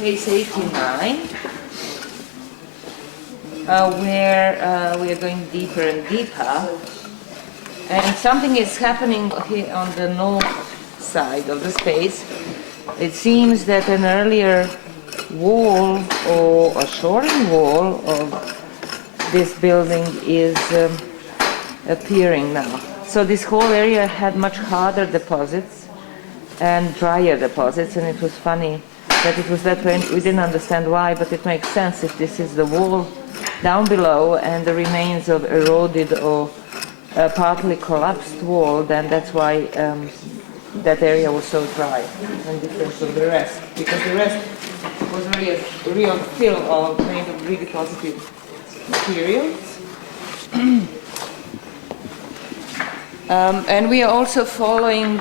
Space89, where we are going deeper and deeper. And something is happening here on the north side of the space. It seems that an earlier wall or a shoring wall of this building is appearing now. So this whole area had much harder deposits and drier deposits, and it was funny that it was that way. We didn't understand why, but it makes sense if this is the wall down below and the remains of eroded or partly collapsed wall, then that's why that area was so dry and different from the rest, because the rest was really a real fill of made of really positive materials. And we are also following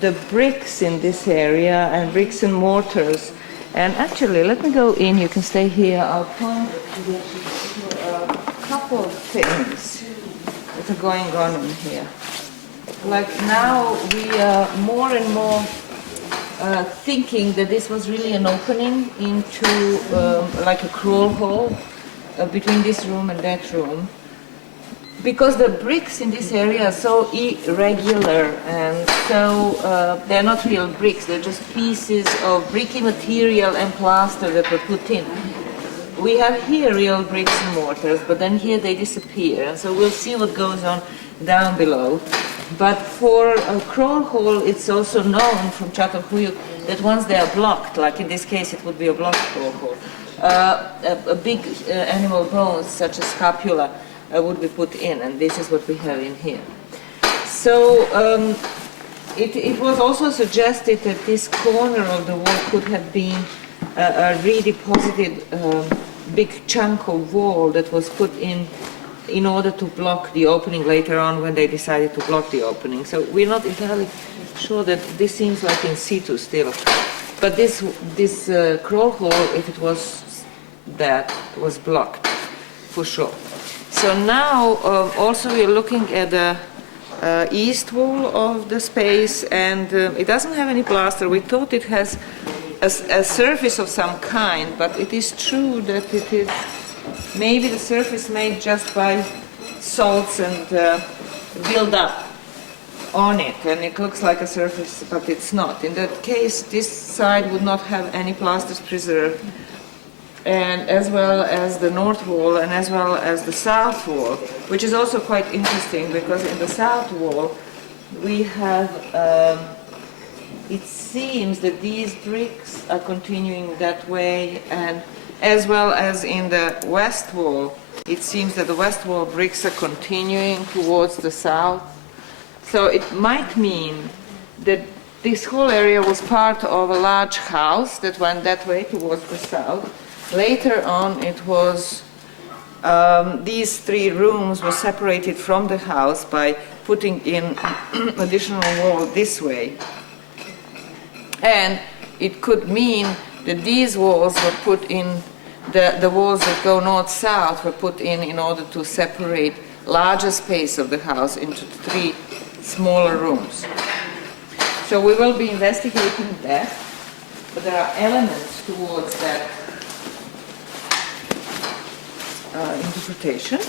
the bricks in this area, and bricks and mortars. And actually, let me go in, you can stay here, I'll point to a couple of things that are going on in here. Like now we are more and more thinking that this was really an opening into like a crawl hole between this room and that room, because the bricks in this area are so irregular, and so they're not real bricks, they're just pieces of bricky material and plaster that were put in. We have here real bricks and mortars, but then here they disappear, and so we'll see what goes on down below. But for a crawl hole, it's also known from Çatalhöyük that once they are blocked, like in this case it would be a blocked crawl hole, a big animal bones such as scapula would be put in, and this is what we have in here. So it was also suggested that this corner of the wall could have been a redeposited big chunk of wall that was put in order to block the opening later on when they decided to block the opening. So we're not entirely sure that this seems like in situ still. But this crawl hole, if it was that, was blocked for sure. So now also we're looking at the east wall of the space, and it doesn't have any plaster. We thought it has a surface of some kind, but it is true that it is maybe the surface made just by salts and build up on it, and it looks like a surface, but it's not. In that case, this side would not have any plasters preserved, and as well as the north wall and as well as the south wall, which is also quite interesting because in the south wall we have it seems that these bricks are continuing that way, and as well as in the west wall, it seems that the west wall bricks are continuing towards the south. So it might mean that this whole area was part of a large house that went that way towards the south. Later on, it was these three rooms were separated from the house by putting in additional wall this way. And it could mean that these walls were put in, the walls that go north-south were put in order to separate larger space of the house into three smaller rooms. So we will be investigating that, but there are elements towards that interpretation.